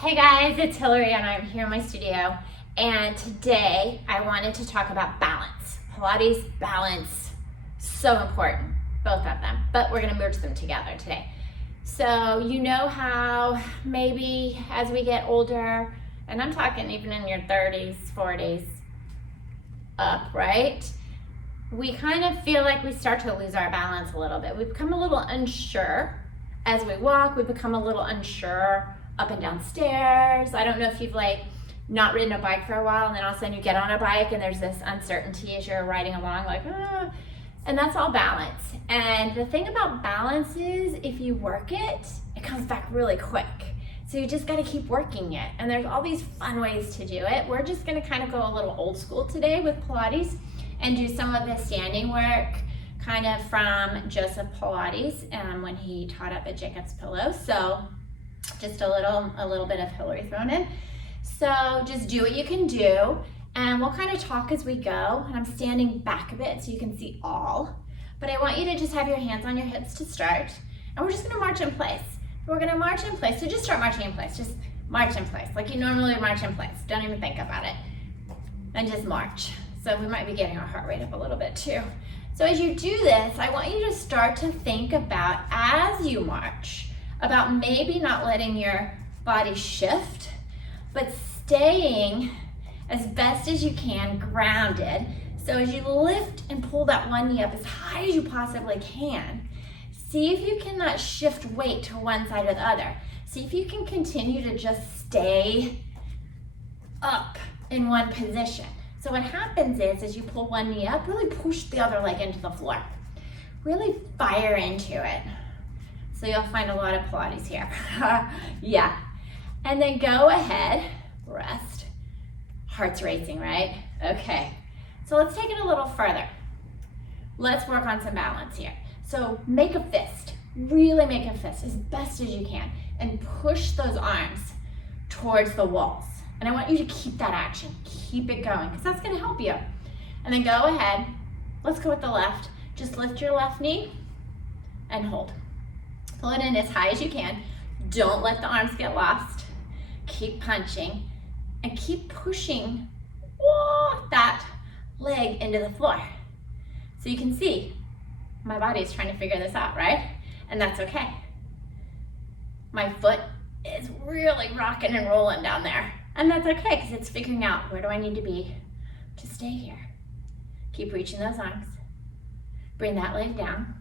Hey guys, it's Hillary and I'm here in my studio, and today I wanted to talk about balance. Pilates, balance, so important, both of them, but we're gonna merge them together today. So you know how maybe as we get older, and I'm talking even in your 30s, 40s up, right? We kind of feel like we start to lose our balance a little bit. We become a little unsure as we walk, we become a little unsure up and down stairs. I don't know if you've not ridden a bike for a while and then all of a sudden you get on a bike and there's this uncertainty as you're riding along and that's all balance. And the thing about balance is if you work it, it comes back really quick. So you just gotta keep working it. And there's all these fun ways to do it. We're just gonna kind of go a little old school today with Pilates and do some of the standing work kind of from Joseph Pilates when he taught up at Jacob's Pillow. So just a little bit of Hillary thrown in. So just do what you can do, and we'll kind of talk as we go. And I'm standing back a bit so you can see all, but I want you to just have your hands on your hips to start, and we're just gonna march in place. We're gonna march in place, so just start marching in place. Just march in place, like you normally march in place. Don't even think about it, and just march. So we might be getting our heart rate up a little bit too. So as you do this, I want you to start to think about, as you march, about maybe not letting your body shift, but staying as best as you can grounded. So as you lift and pull that one knee up as high as you possibly can, see if you cannot shift weight to one side or the other. See if you can continue to just stay up in one position. So what happens is, as you pull one knee up, really push the other leg into the floor. Really fire into it. So you'll find a lot of Pilates here. Yeah. And then go ahead, rest. Heart's racing, right? Okay. So let's take it a little further. Let's work on some balance here. So make a fist. Really make a fist as best as you can and push those arms towards the walls. And I want you to keep that action. Keep it going because that's going to help you. And then go ahead. Let's go with the left. Just lift your left knee and hold. Pull it in as high as you can. Don't let the arms get lost. Keep punching and keep pushing that leg into the floor. So you can see my body is trying to figure this out, right? And that's okay. My foot is really rocking and rolling down there. And that's okay because it's figuring out, where do I need to be to stay here? Keep reaching those arms. Bring that leg down.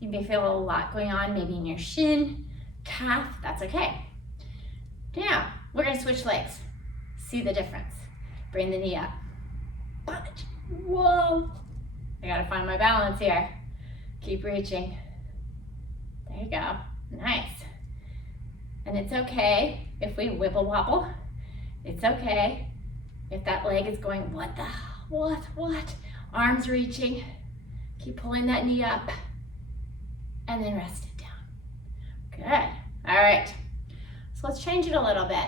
You may feel a lot going on, maybe in your shin, calf, that's okay. Now, we're gonna switch legs. See the difference. Bring the knee up. Punch. Whoa. I gotta find my balance here. Keep reaching. There you go. Nice. And it's okay if we wibble wobble. It's okay if that leg is going, what? Arms reaching. Keep pulling that knee up. And then rest it down. Good. All right. So let's change it a little bit.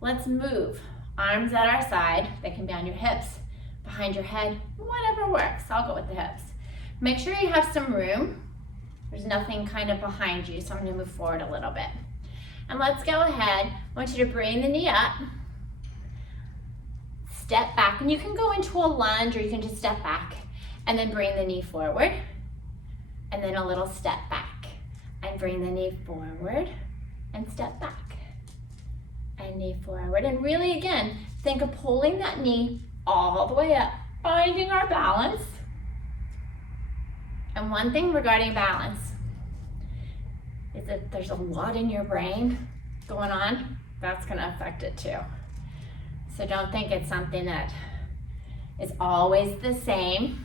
Let's move. Arms at our side. They can be on your hips, behind your head, whatever works. I'll go with the hips. Make sure you have some room. There's nothing kind of behind you, so I'm going to move forward a little bit. And let's go ahead. I want you to bring the knee up. Step back. And you can go into a lunge or you can just step back and then bring the knee forward. And then a little step back and bring the knee forward and step back and knee forward. And really, again, think of pulling that knee all the way up, finding our balance. And one thing regarding balance is that there's a lot in your brain going on. That's gonna affect it too. So don't think it's something that is always the same.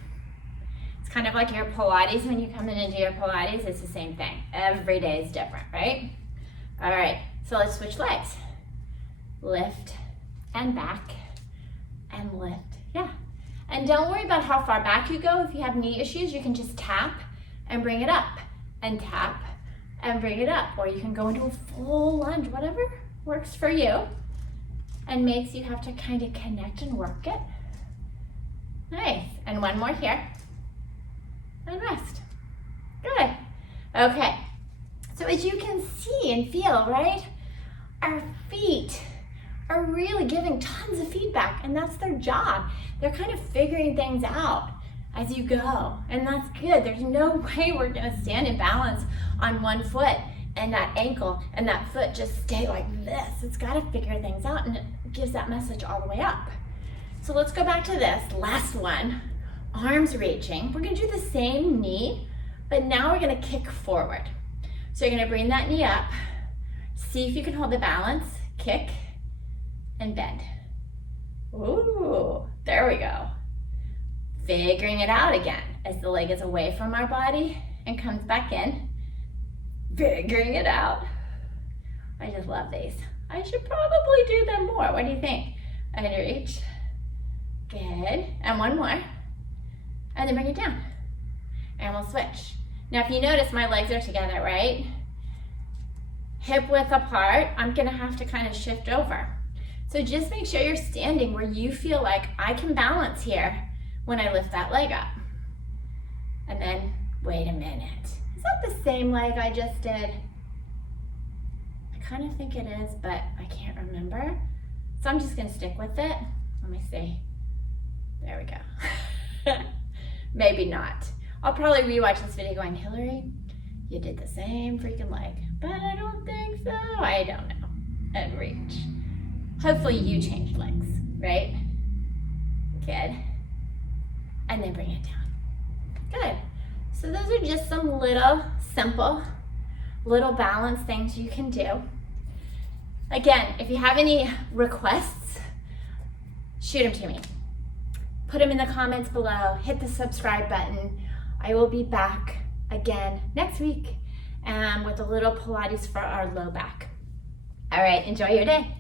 Kind of like your Pilates, when you come in and do your Pilates, it's the same thing. Every day is different, right? All right, so let's switch legs. Lift and back and lift, yeah. And don't worry about how far back you go. If you have knee issues, you can just tap and bring it up and tap and bring it up. Or you can go into a full lunge, whatever works for you and makes you have to kind of connect and work it. Nice, and one more here. And rest. Good. Okay. So as you can see and feel, right? our feet are really giving tons of feedback, and that's their job. They're kind of figuring things out as you go, and that's good. There's no way we're gonna stand in balance on one foot and that ankle and that foot just stay like this. It's gotta figure things out, and it gives that message all the way up. So let's go back to this last one, arms reaching. We're gonna do the same knee, but now we're gonna kick forward. So you're gonna bring that knee up, see if you can hold the balance, kick, and bend. Ooh, there we go. Figuring it out again as the leg is away from our body and comes back in. Figuring it out. I just love these. I should probably do them more. What do you think? And reach. Good. And one more. And then bring it down. And we'll switch. Now if you notice, my legs are together, right? Hip width apart. I'm gonna have to kind of shift over. So just make sure you're standing where you feel like I can balance here when I lift that leg up. And then, wait a minute. Is that the same leg I just did? I kind of think it is, but I can't remember. So I'm just gonna stick with it. Let me see. There we go. Maybe not. I'll probably rewatch this video going, Hillary, you did the same freaking leg. But I don't think so. I don't know. And reach. Hopefully you changed legs, right? Good. And then bring it down. Good. So those are just some little simple, little balance things you can do. Again, if you have any requests, shoot them to me. Put them in the comments below. Hit the subscribe button. I will be back again next week with a little Pilates for our low back. All right, enjoy your day.